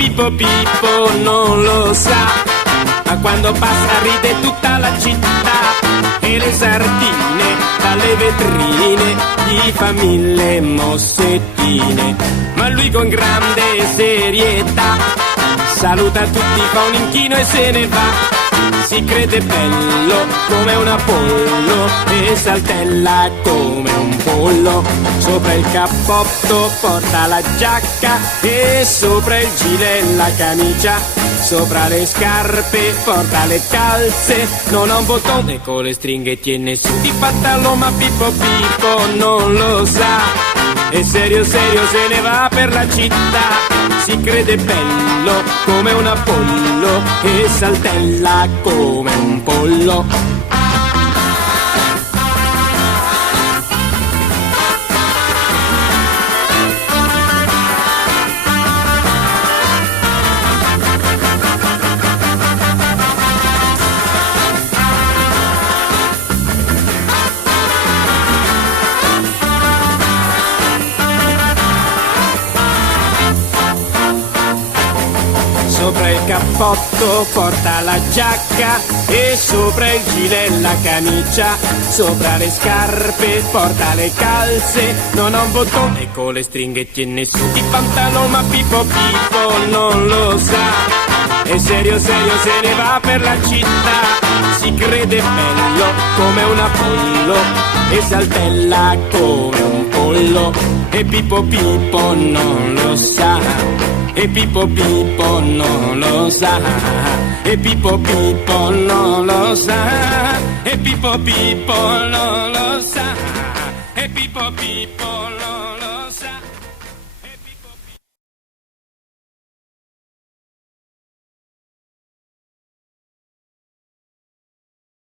Pippo Pippo non lo sa, ma quando passa ride tutta la città e le sardine dalle vetrine gli fa mille mossettine, ma lui con grande serietà saluta tutti, fa un inchino e se ne va. Si crede bello come un Apollo e saltella come un pollo. Sopra il cappotto porta la giacca e sopra il gilet la camicia. Sopra le scarpe porta le calze, non ha un bottone e con le stringhe tiene su il pantalone, ma Pippo Pippo non lo sa. E serio serio se ne va per la città, si crede bello come un Apollo e saltella come un pollo. Sopra il cappotto porta la giacca e sopra il gilet la camicia. Sopra le scarpe porta le calze, non ha un bottone e con le stringhe tiene su il pantalone, ma Pippo Pippo non lo sa. E serio serio se ne va per la città, si crede bello come un Apollo e saltella come un pollo. E Pippo Pippo non lo sa. E Pippo Pippo non lo sa, e Pippo Pippo non lo sa, e Pippo Pippo non lo sa.